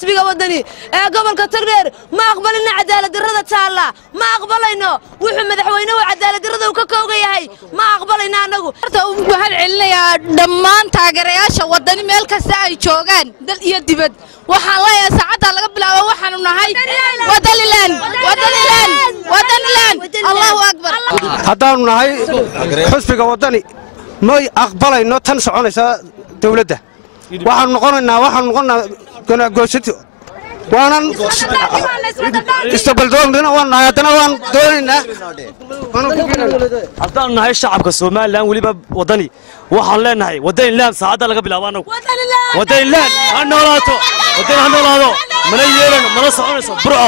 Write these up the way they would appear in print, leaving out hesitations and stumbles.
xisbiga wadani ee gobolka Togdheer ma aqbalina cadaalad darrada taala ma aqbalayno wuxuu madaxweynuhu cadaalad darrada uu ka koogayahay ma aqbalayna anagu horta uu waxaan celinayaa dhammaan taageerayaasha wadani meel kasta ay joogaan dal iyo dibad waxaan leeyahay saacada laga bilaabo waxaanu nahay wadaniland Allahu akbar haddaanu nahay xisbiga wadani ma aqbalayno tan soconaysa dawladda waxaan noqonaa go'aansho waanan istaqbaldoonina waan haddana waan doonaynaa haddaan nahay shacabka Soomaaliland waliba wadani waxaan leenahay wadaniland saacada laga bilaabo anagu wadaniland hanolaato mana yeelano mana soconayso burco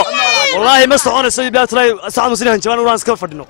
wallahi ma soconayso biyaatulay saacad muslihan jawaan uraan iska fadhino